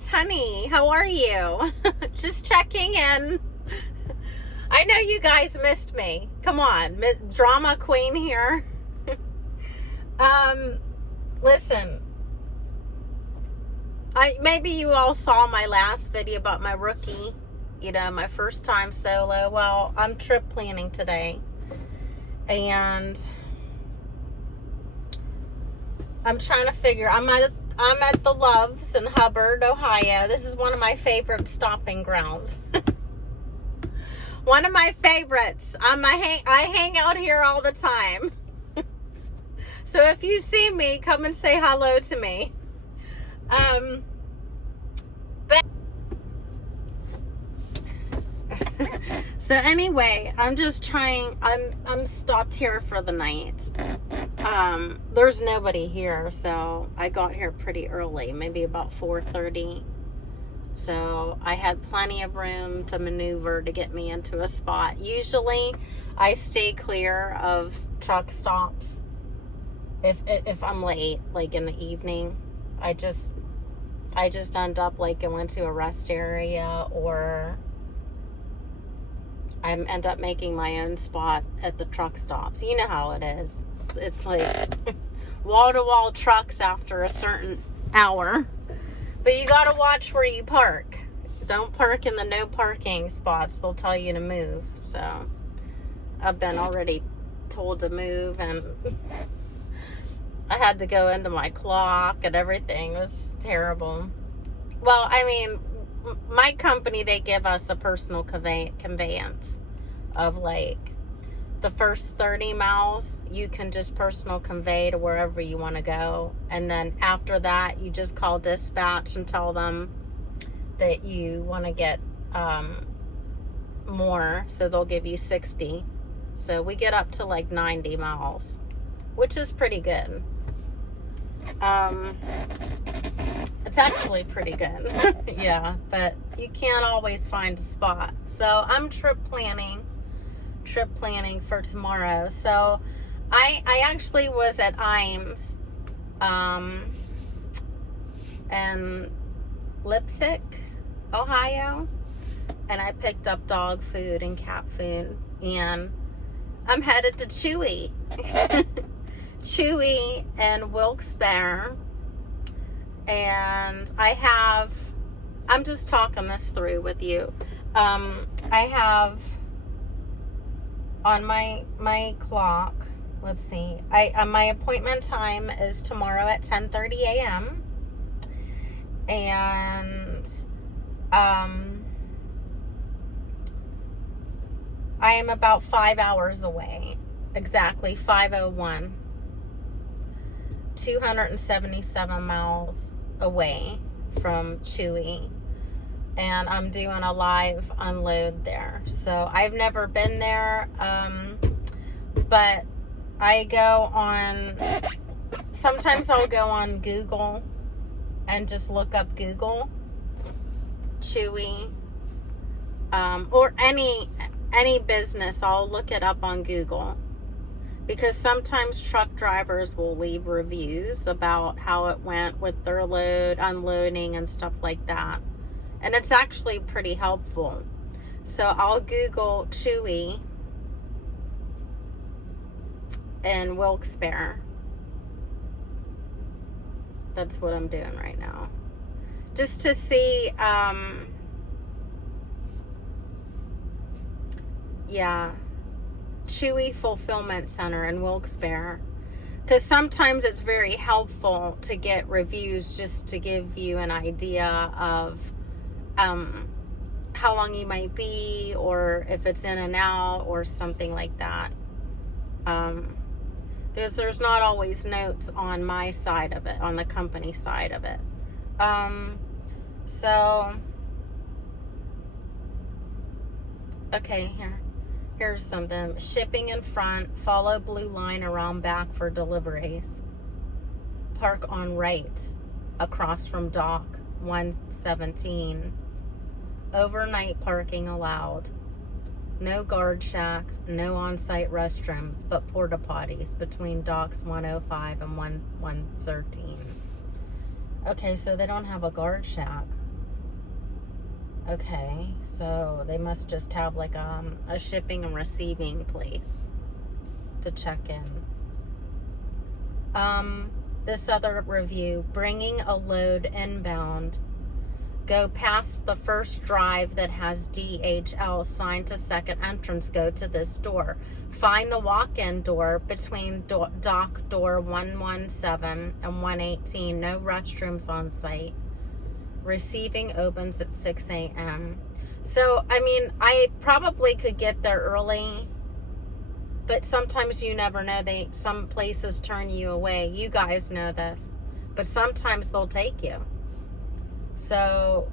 Yes, honey. How are you? Just checking in. I know you guys missed me. Come on, drama queen here. Listen. Maybe you all saw my last video about my rookie, my first time solo. Well, I'm trip planning today. And I'm trying to figure, I'm at the Loves in Hubbard, Ohio. This is one of my favorite stopping grounds. One of my favorites. I hang out here all the time. So if you see me, come and say hello to me. So anyway, I'm just trying, I'm stopped here for the night. There's nobody here, so I got here pretty early, maybe about 4:30. So I had plenty of room to maneuver to get me into a spot. Usually I stay clear of truck stops if I'm late, like in the evening. I just end up like going to a rest area, or I end up making my own spot at the truck stops. You know how it is. It's like wall-to-wall trucks after a certain hour. But you gotta watch where you park. Don't park in the no parking spots. They'll tell you to move. So I've been already told to move, and I had to go into my clock and everything. It was terrible. Well, I mean, my company, they give us a personal conveyance of like the first 30 miles you can just personal convey to wherever you want to go, and then after that you just call dispatch and tell them that you want to get more, so they'll give you 60. So we get up to like 90 miles, which is pretty good. It's actually pretty good. Yeah, but you can't always find a spot. So I'm trip planning for tomorrow. So I actually was at Imes in Leipsic, Ohio, and I picked up dog food and cat food, and I'm headed to Chewy. Chewy and Wilkes-Barre. And I'm just talking this through with you. I have on my clock, let's see, my appointment time is tomorrow at 10:30 a.m. And I am about 5 hours away, exactly 5:01. 277 miles away from Chewy, and I'm doing a live unload there. So I've never been there, but I go on, sometimes I'll go on Google and just look up Google Chewy, or any business. I'll look it up on Google, because sometimes truck drivers will leave reviews about how it went with their unloading and stuff like that. And it's actually pretty helpful. So I'll Google Chewy and Wilkes-Barre. That's what I'm doing right now. Just to see, yeah. Chewy Fulfillment Center in Wilkes-Barre, because sometimes it's very helpful to get reviews just to give you an idea of how long you might be, or if it's in and out or something like that. There's not always notes on my side of it, on the company side of it. So okay, here's something. Shipping in front, follow blue line around back for deliveries. Park on right, across from dock 117. Overnight parking allowed. No guard shack, no on-site restrooms, but porta potties between docks 105 and 113. Okay, so they don't have a guard shack. Okay, so they must just have like a shipping and receiving place to check in. This other review, bringing a load inbound. Go past the first drive that has DHL signed to second entrance. Go to this door. Find the walk-in door between dock door 117 and 118. No restrooms on site. Receiving opens at 6 a.m. So, I mean, I probably could get there early, but sometimes you never know. Some places turn you away. You guys know this, but sometimes they'll take you. So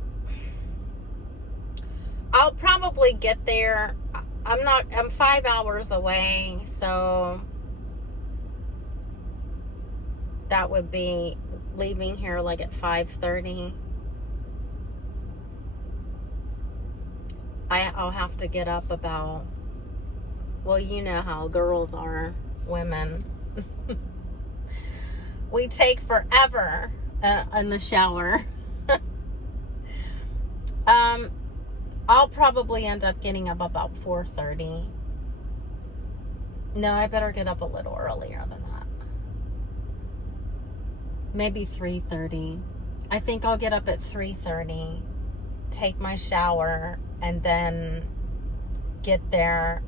I'll probably get there. I'm 5 hours away, so that would be leaving here like at 5:30. I'll have to get up about, well, you know how girls are, women. We take forever in the shower. I'll probably end up getting up about 4:30. No, I better get up a little earlier than that. Maybe 3:30. I think I'll get up at 3:30, take my shower, and then get there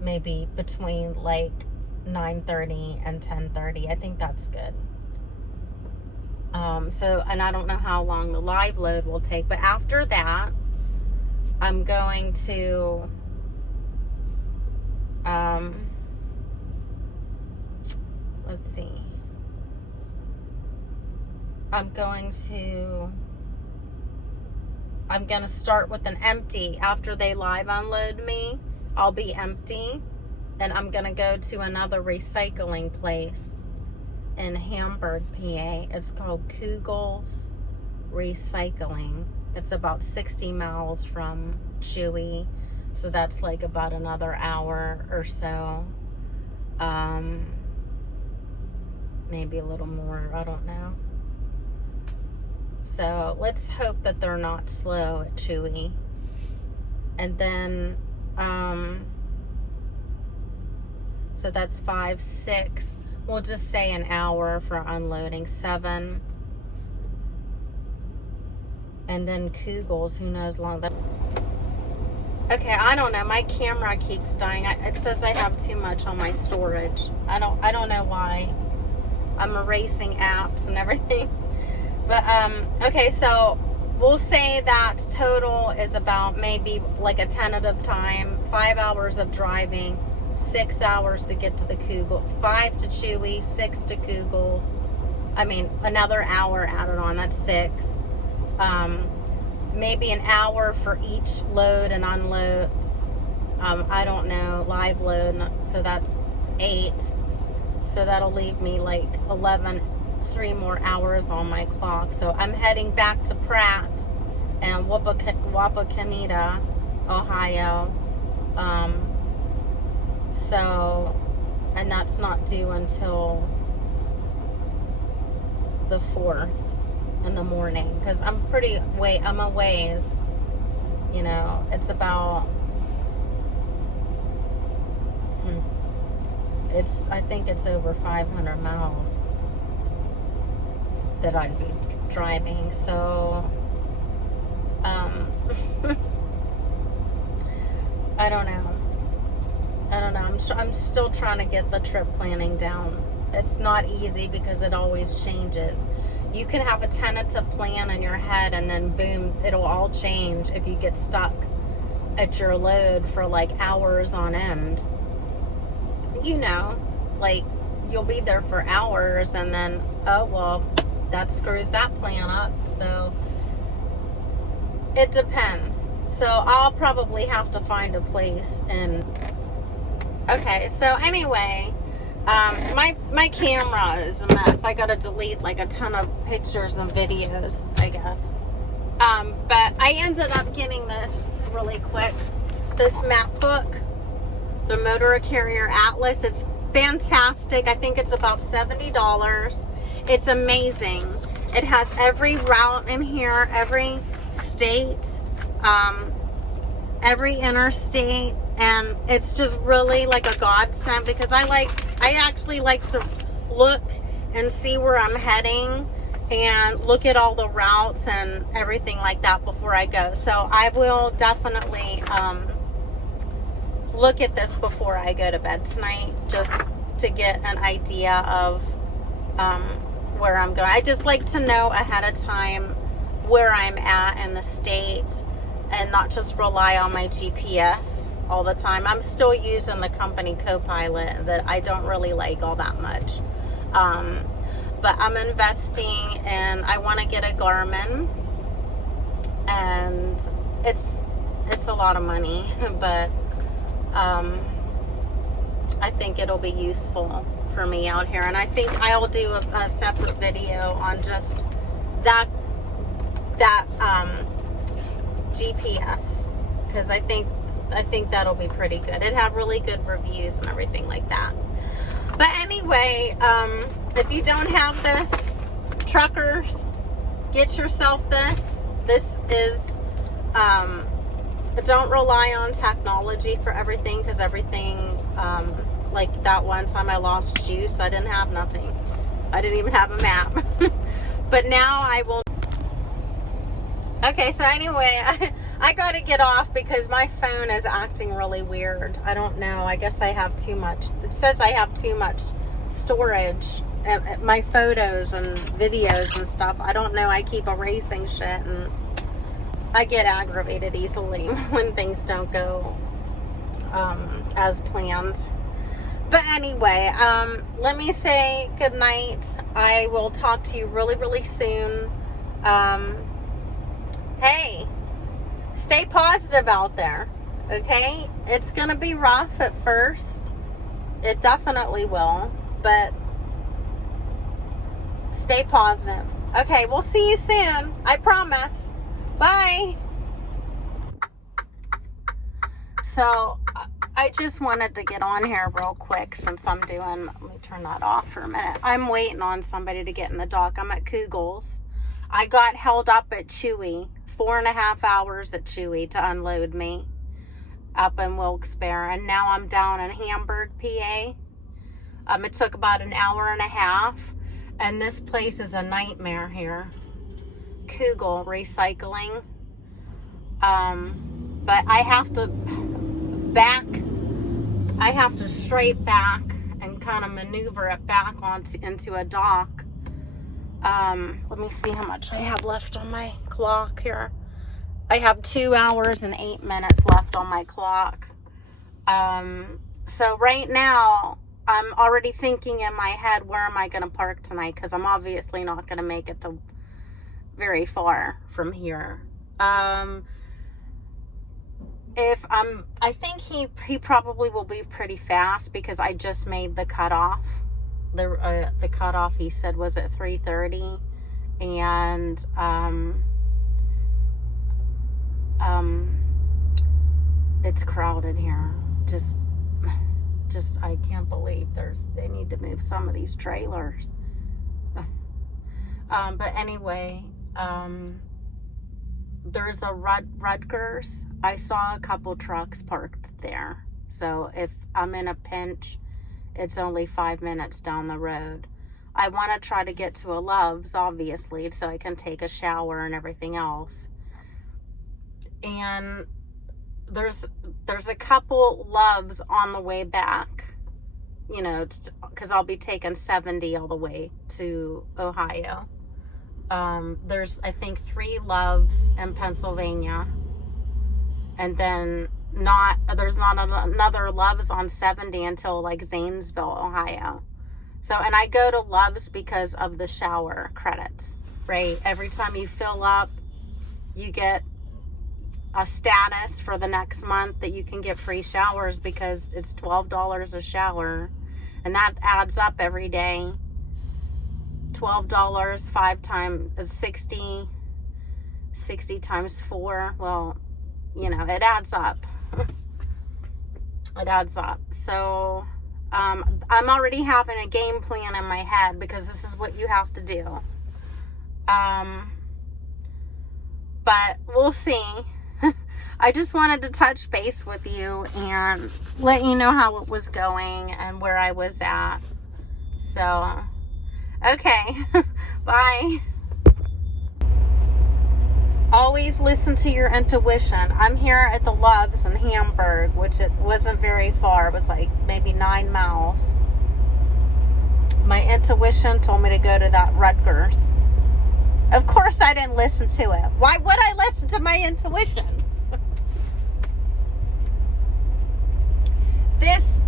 maybe between like 9:30 and 10:30. I think that's good. And I don't know how long the live load will take, but after that, I'm going to, let's see. I'm going to start with an empty. After they live unload me, I'll be empty, and I'm going to go to another recycling place in Hamburg, PA. It's called Kugel's Recycling. It's about 60 miles from Chewy, so that's like about another hour or so. Maybe a little more, I don't know. So let's hope that they're not slow at Chewy. And then, so that's 5, 6. We'll just say an hour for unloading. 7. And then Kugel's, who knows long that. Okay, I don't know. My camera keeps dying. It says I have too much on my storage. I don't know why. I'm erasing apps and everything. But okay, so we'll say that total is about maybe like a tentative time, 5 hours of driving, 6 hours to get to the Kugel, 5 to Chewy, 6 to Kugel's. I mean, another hour added on, that's 6. Maybe an hour for each load and unload. I don't know, live load, so that's 8. So that'll leave me like 3 more hours on my clock. So I'm heading back to Pratt and Wapakoneta, Ohio. So, and that's not due until the 4th in the morning, because I'm a ways, you know, it's about, I think it's over 500 miles that I'd be driving. So, I don't know. I'm still trying to get the trip planning down. It's not easy because it always changes. You can have a tentative plan in your head and then boom, it'll all change if you get stuck at your load for like hours on end. You know, like you'll be there for hours and then, oh, well, that screws that plan up. So it depends. So I'll probably have to find a place and okay, so anyway, my camera is a mess. I gotta delete like a ton of pictures and videos, I guess. But I ended up getting this really quick. This map book, the Motor Carrier Atlas. It's fantastic. I think it's about $70. It's amazing. It has every route in here, every state, every interstate, and it's just really like a godsend because I actually like to look and see where I'm heading and look at all the routes and everything like that before I go. So I will definitely look at this before I go to bed tonight, just to get an idea of where I'm going. I just like to know ahead of time where I'm at in the state and not just rely on my GPS all the time. I'm still using the company Copilot that I don't really like all that much. But I'm investing and I want to get a Garmin, and it's a lot of money, but I think it'll be useful for me out here. And I think I'll do a separate video on just that GPS, because I think that'll be pretty good. It had really good reviews and everything like that. But anyway, if you don't have this, truckers, get yourself this. This is, don't rely on technology for everything, because everything, like that one time I lost juice, I didn't have nothing. I didn't even have a map. But now I will. Okay, so anyway, I gotta get off because my phone is acting really weird. I don't know. I guess I have too much. It says I have too much storage. My photos and videos and stuff. I don't know. I keep erasing shit, and I get aggravated easily when things don't go as planned. But anyway, let me say good night. I will talk to you really, really soon. Hey, stay positive out there, okay? It's going to be rough at first. It definitely will, but stay positive. Okay, we'll see you soon. I promise. Bye. So, I just wanted to get on here real quick since I'm doing, let me turn that off for a minute. I'm waiting on somebody to get in the dock. I'm at Kugel's. I got held up at Chewy. 4.5 hours at Chewy to unload me up in Wilkes-Barre, and now I'm down in Hamburg, PA. It took about an hour and a half, and this place is a nightmare here. Kugel Recycling. But I have to straight back and kind of maneuver it back into a dock. Let me see how much I have left on my clock here. I have 2 hours and 8 minutes left on my clock. So right now, I'm already thinking in my head, where am I going to park tonight? Because I'm obviously not going to make it to very far from here. I think he probably will be pretty fast because I just made the cutoff. The cutoff, he said, was at 3:30, and it's crowded here. Just I can't believe they need to move some of these trailers. But anyway, there's a Rutgers. I saw a couple trucks parked there. So if I'm in a pinch, it's only 5 minutes down the road. I want to try to get to a Love's, obviously, so I can take a shower and everything else. And there's a couple Love's on the way back, you know, because I'll be taking 70 all the way to Ohio. There's, I think, 3 Love's in Pennsylvania. And then there's not another Love's on 70 until like Zanesville, Ohio. So, and I go to Love's because of the shower credits, right? Every time you fill up, you get a status for the next month that you can get free showers because it's $12 a shower. And that adds up every day. $12, 5 times 60 times 4. Well, you know, it adds up. It adds up. So, I'm already having a game plan in my head because this is what you have to do. But we'll see. I just wanted to touch base with you and let you know how it was going and where I was at. So, okay. Bye. Always listen to your intuition. I'm here at the Loves in Hamburg, which it wasn't very far. It was like maybe 9 miles. My intuition told me to go to that Rutgers. Of course I didn't listen to it. Why would I listen to my intuition?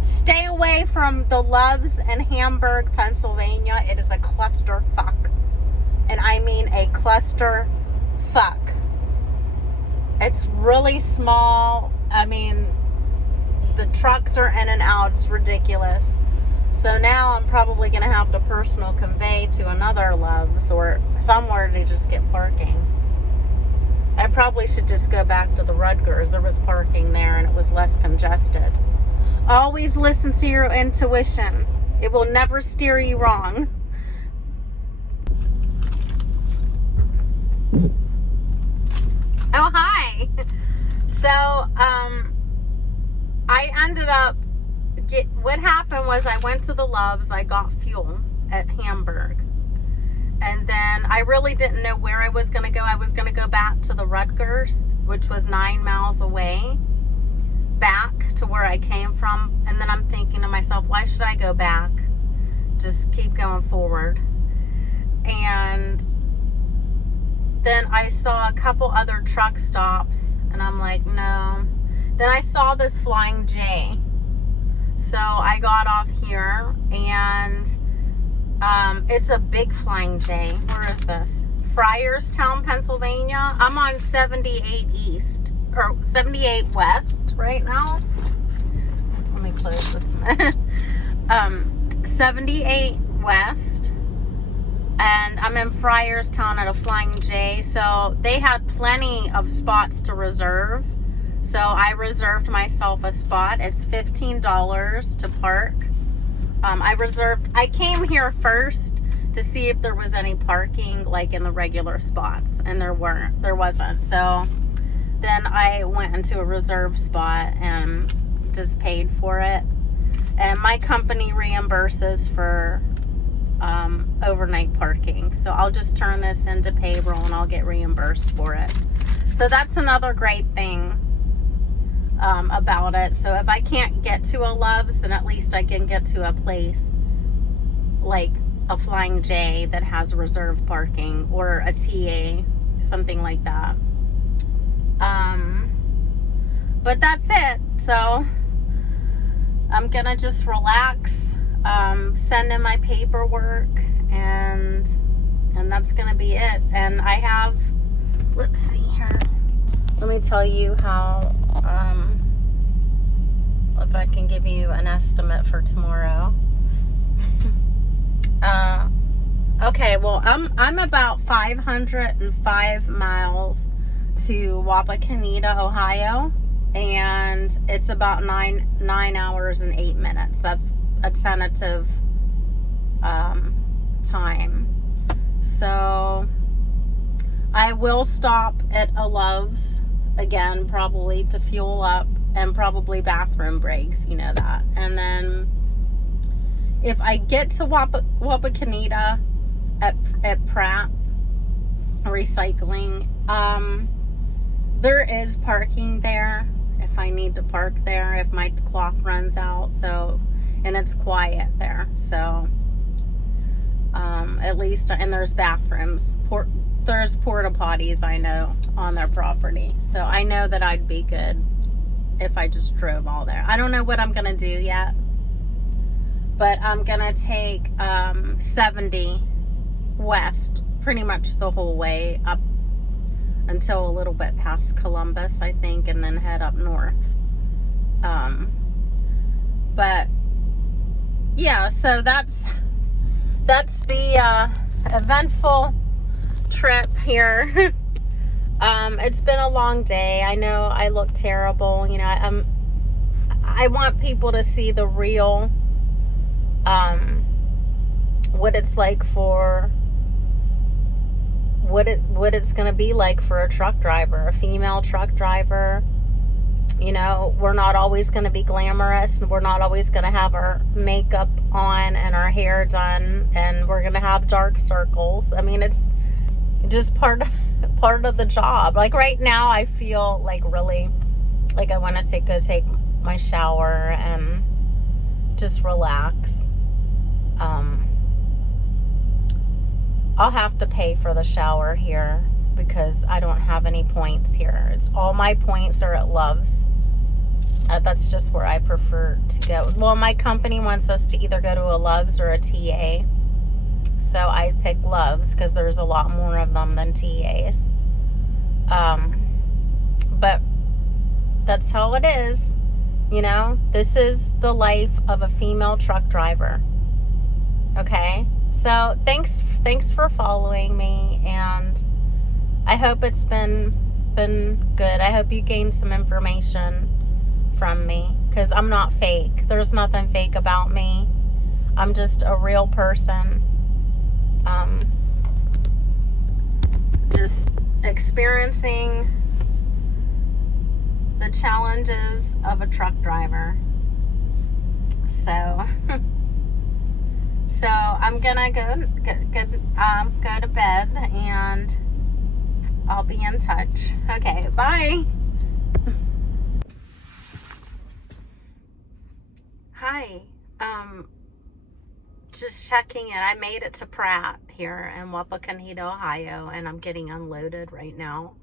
Stay away from the Loves in Hamburg, Pennsylvania. It is a clusterfuck. And I mean a cluster fuck. It's really small. I mean, the trucks are in and out. It's ridiculous. So now I'm probably going to have to personal convey to another Loves or somewhere to just get parking. I probably should just go back to the Rutgers. There was parking there and it was less congested. Always listen to your intuition. It will never steer you wrong. Oh, hi. So, I ended up, what happened was I went to the Loves, I got fuel at Hamburg. And then I really didn't know where I was going to go. I was going to go back to the Rutgers, which was 9 miles away, back to where I came from. And then I'm thinking to myself, why should I go back? Just keep going forward. And then I saw a couple other truck stops and I'm like, no. Then I saw this Flying J. So I got off here and it's a big Flying J. Where is this? Friarstown, Pennsylvania. I'm on 78 East or 78 West right now. Let me close this. 78 West. And I'm in Friarstown at a Flying J. So they had plenty of spots to reserve. So I reserved myself a spot. It's $15 to park. I came here first to see if there was any parking like in the regular spots. And there wasn't. So then I went into a reserve spot and just paid for it. And my company reimburses for overnight parking. So I'll just turn this into payroll and I'll get reimbursed for it. So that's another great thing about it. So if I can't get to a Loves, then at least I can get to a place like a Flying J that has reserved parking or a TA, something like that. But that's it. So I'm gonna just relax, send in my paperwork, and that's gonna be it. And I have, let's see here, let me tell you how, if I can give you an estimate for tomorrow. Okay, well, I'm about 505 miles to Wapakoneta, Ohio, and it's about 9 hours and 8 minutes. That's a tentative time. So I will stop at a Loves again, probably to fuel up and probably bathroom breaks, you know that. And then if I get to Wapakoneta at Pratt Recycling, there is parking there if I need to park there, if my clock runs out. So, and it's quiet there. So, at least, and there's bathrooms. There's porta potties, I know, on their property. So I know that I'd be good if I just drove all there. I don't know what I'm going to do yet. But I'm going to take 70 west pretty much the whole way up until a little bit past Columbus, I think, and then head up north. But yeah, so that's the eventful trip here. It's been a long day. I know I look terrible. You know, I want people to see the real, what it's like for what it's going to be like for a truck driver, a female truck driver. You know, we're not always going to be glamorous, and we're not always going to have our makeup on and our hair done, and we're going to have dark circles. I mean, it's just part of the job. Like right now, I feel like really like I want to go take my shower and just relax. I'll have to pay for the shower here because I don't have any points here. It's all my points are at Love's. That's just where I prefer to go. Well, my company wants us to either go to a Love's or a TA. So I pick Love's because there's a lot more of them than TAs. But that's how it is. You know, this is the life of a female truck driver. Okay? So thanks for following me, and I hope it's been good. I hope you gained some information from me, because I'm not fake. There's nothing fake about me. I'm just a real person. Just experiencing the challenges of a truck driver. So I'm gonna go to bed, and I'll be in touch. Okay, bye. Hi. Just checking in. I made it to Pratt here in Wapakoneta, Ohio, and I'm getting unloaded right now.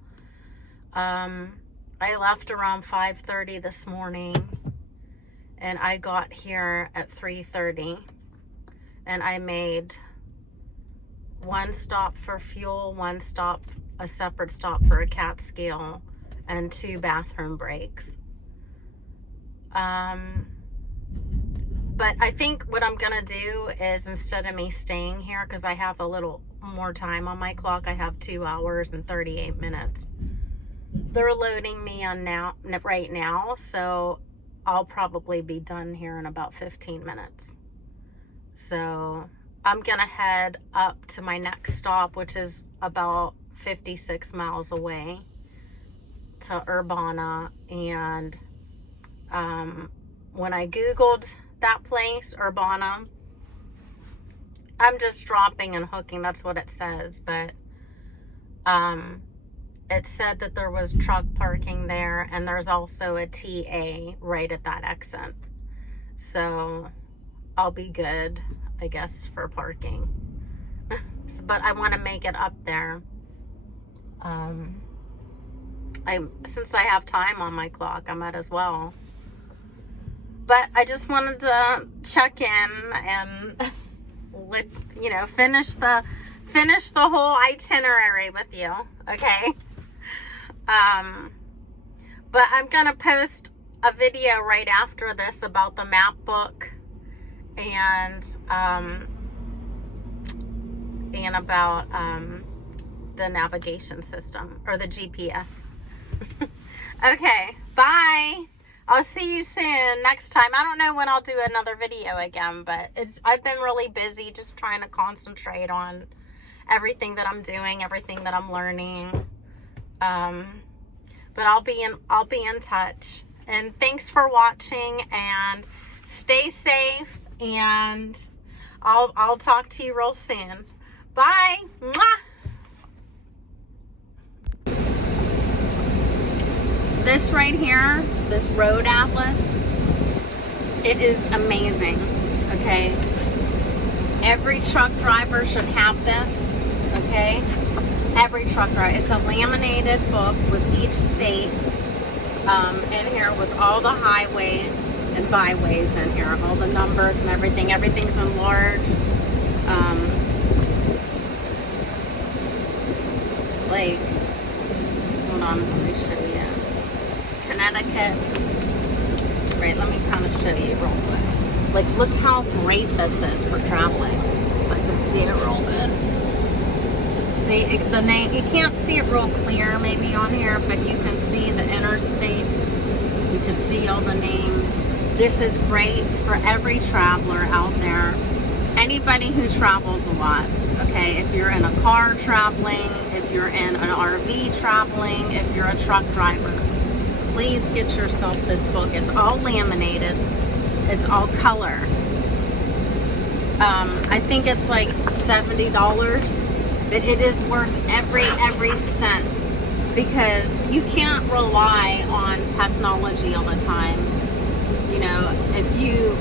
I left around 5:30 this morning, and I got here at 3:30, and I made one stop for fuel, a separate stop for a Catskill, and 2 bathroom breaks. But I think what I'm gonna do is, instead of me staying here, because I have a little more time on my clock, I have 2 hours and 38 minutes. They're loading me on right now, so I'll probably be done here in about 15 minutes. So I'm gonna head up to my next stop, which is about 56 miles away, to Urbana. And when I Googled that place, Urbana, I'm just dropping and hooking, that's what it says, but it said that there was truck parking there, and there's also a TA right at that exit. So I'll be good, I guess, for parking. But I want to make it up there. Since I have time on my clock, I might as well. But I just wanted to check in and finish the whole itinerary with you, okay? But I'm gonna post a video right after this about the map book and about the navigation system, or the GPS. Okay, bye. I'll see you soon next time. I don't know when I'll do another video again, but I've been really busy just trying to concentrate on everything that I'm doing, everything that I'm learning. But I'll be in touch. And thanks for watching, and stay safe, and I'll talk to you real soon. Bye. Mwah! This right here, this road atlas, it is amazing, okay? Every truck driver should have this, okay? Every truck driver. It's a laminated book with each state in here, with all the highways and byways in here, all the numbers and everything. Everything's in large. Like, hold on, let me show you. Connecticut. Right, let me kind of show you real quick. Like, look how great this is for traveling. If I can see it real good. See, the name, you can't see it real clear maybe on here, but you can see the interstates. You can see all the names. This is great for every traveler out there. Anybody who travels a lot, Okay, if you're in a car traveling, if you're in an RV traveling, if you're a truck driver, please get yourself this book. It's all laminated. It's all color. I think it's like $70, but it is worth every cent, because you can't rely on technology all the time. You know, if you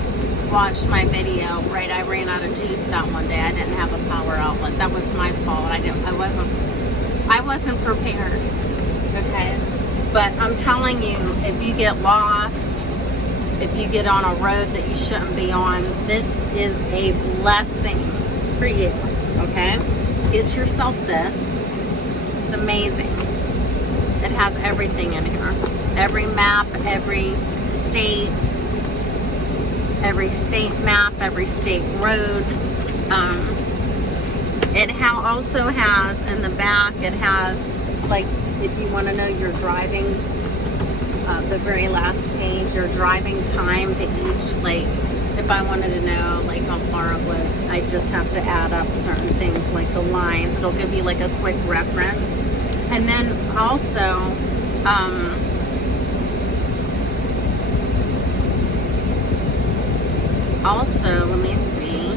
watched my video, right, I ran out of juice that one day. I didn't have a power outlet. That was my fault. I wasn't prepared. Okay? But I'm telling you, if you get lost, if you get on a road that you shouldn't be on, this is a blessing for you. Okay? Get yourself this. It's amazing. It has everything in here. Every map, every state map, every state road. It also has in the back, it has, like, if you want to know your driving, the very last page, your driving time to each, like, if I wanted to know, like, how far it was, I just have to add up certain things, like the lines. It'll give you, like, a quick reference. And then also, let me see.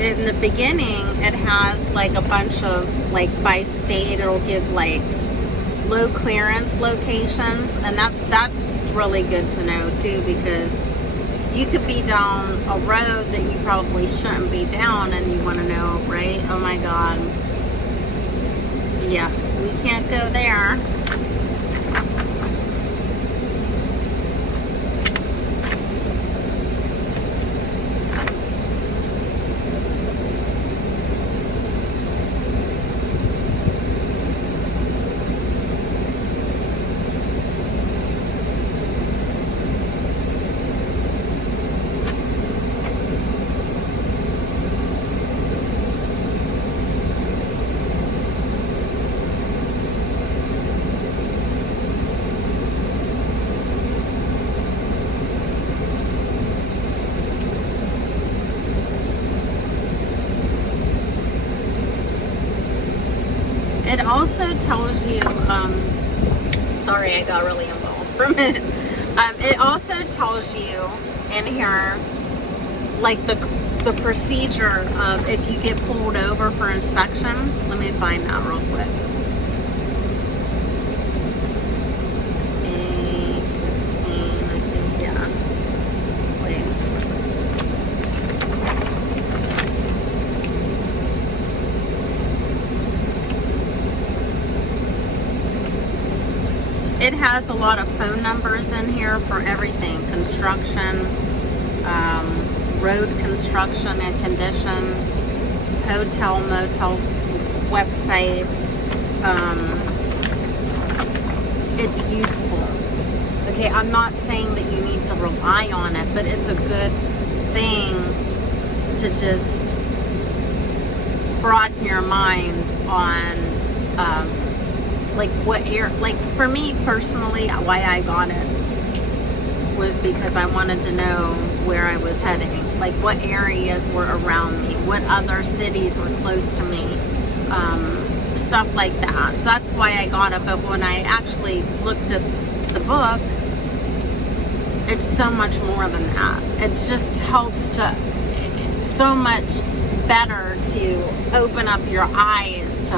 In the beginning, it has like a bunch of, like, by state, it'll give like low clearance locations, and that's really good to know too, because you could be down a road that you probably shouldn't be down, and you want to know, right? Oh my God. Yeah, we can't go there. It also tells you, sorry, I got really involved for a minute. It also tells you in here, like, the procedure of if you get pulled over for inspection. Let me find that real quick. A15, I think, yeah. Wait. It has a lot of phone numbers in here for everything. Construction, road construction and conditions, hotel, motel websites. It's useful. Okay, I'm not saying that you need to rely on it, but it's a good thing to just broaden your mind on, like, what air, like, for me personally, why I got it was because I wanted to know where I was heading, like what areas were around me, what other cities were close to me, stuff like that. So that's why I got it. But when I actually looked at the book, it's so much more than that. It just helps to, so much better to open up your eyes to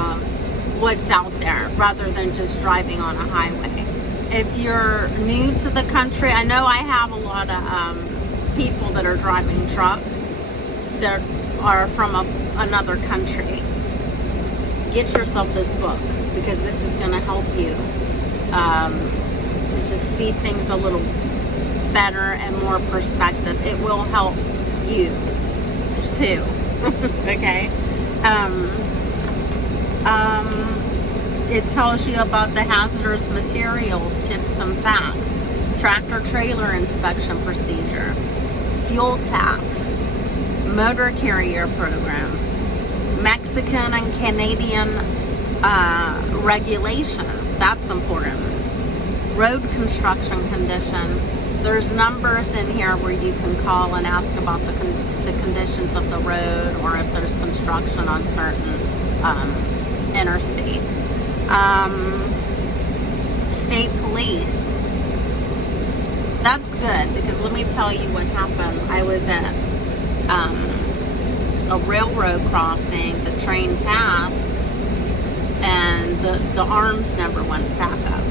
what's out there rather than just driving on a highway. If you're new to the country, I know I have a lot of people that are driving trucks that are from another country. Get yourself this book, because this is going to help you just see things a little better and more perspective. It will help you too. Okay. It tells you about the hazardous materials, tips and facts, tractor trailer inspection procedure, fuel tax, motor carrier programs, Mexican and Canadian regulations, that's important, road construction conditions, There's numbers in here where you can call and ask about the conditions of the road, or if there's construction on certain interstates. State police. That's good, because let me tell you what happened. I was at a railroad crossing. The train passed, and the arms never went back up.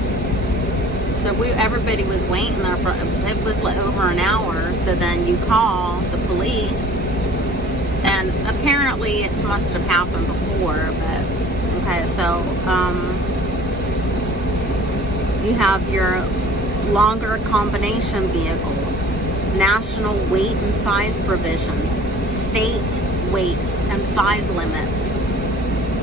So everybody was waiting there for, it was like over an hour. So then you call the police, and apparently it must have happened before, but okay. So you have your longer combination vehicles, national weight and size provisions, state weight and size limits,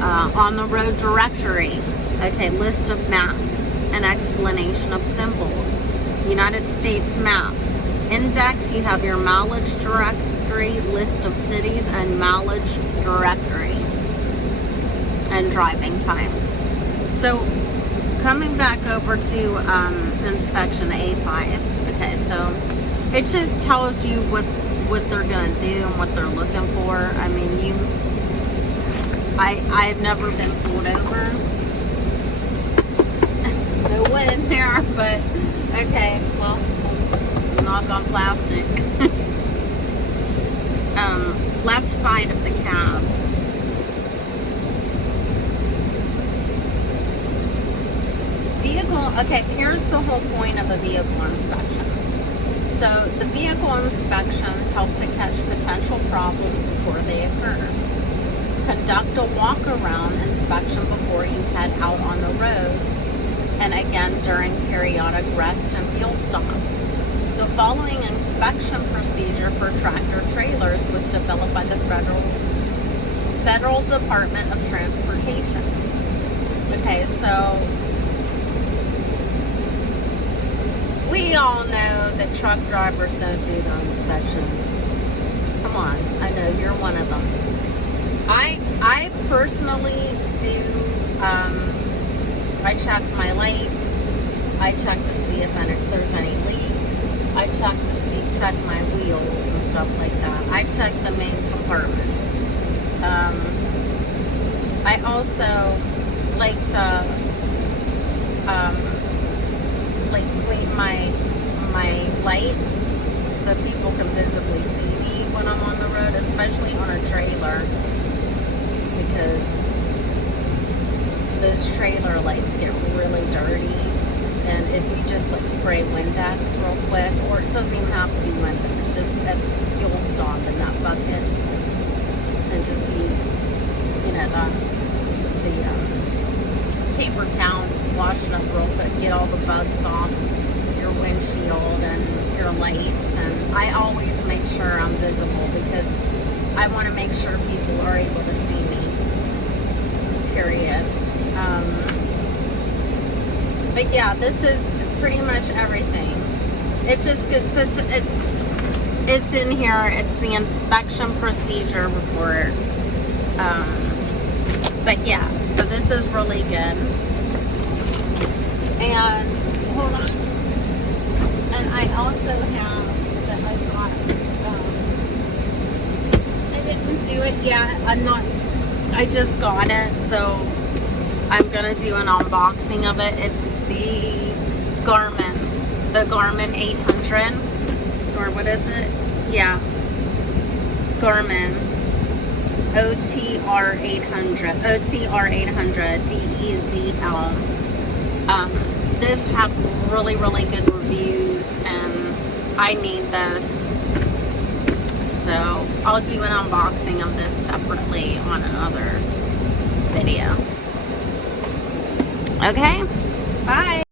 on the road directory, okay, list of maps, an explanation of symbols, United States maps, index, you have your mileage directory, list of cities, and mileage directory, and driving times. So coming back over to inspection A5, okay, so it just tells you what they're gonna do and what they're looking for. I mean, I've never been pulled over. No one in there, but okay, well, knock on plastic. Left side of the cab. Vehicle, okay, here's the whole point of a vehicle inspection. So the vehicle inspections help to catch potential problems before they occur. Conduct a walk-around inspection before you head out on the road, and again during periodic rest and fuel stops. The following inspection procedure for tractor trailers was developed by the Federal Department of Transportation. Okay, so we all know that truck drivers don't do the inspections. Come on, I know you're one of them. I personally do, I check my lights, I check to see if there's any leaks, I check my wheels and stuff like that. I check the main compartments. I also like to clean my lights so people can visibly see me when I'm on the road, especially on a trailer, because those trailer lights get really dirty. And if you just like spray Windex real quick, or it doesn't even have to be Windex, just a fuel stop in that bucket, and just use, you know, the paper towel, wash it up real quick, get all the bugs off your windshield and your lights. And I always make sure I'm visible, because I want to make sure people are able to see me, period. But yeah, this is pretty much everything. It just gets, it's in here. It's the inspection procedure report. But yeah, so this is really good. And hold on. And I also have that I got. I didn't do it yet. I just got it, so I'm gonna do an unboxing of it. It's the Garmin 800, or what is it? Yeah, Garmin OTR 800 DEZL. This had really good reviews, and I need this, so I'll do an unboxing of this separately on another video. Okay, bye.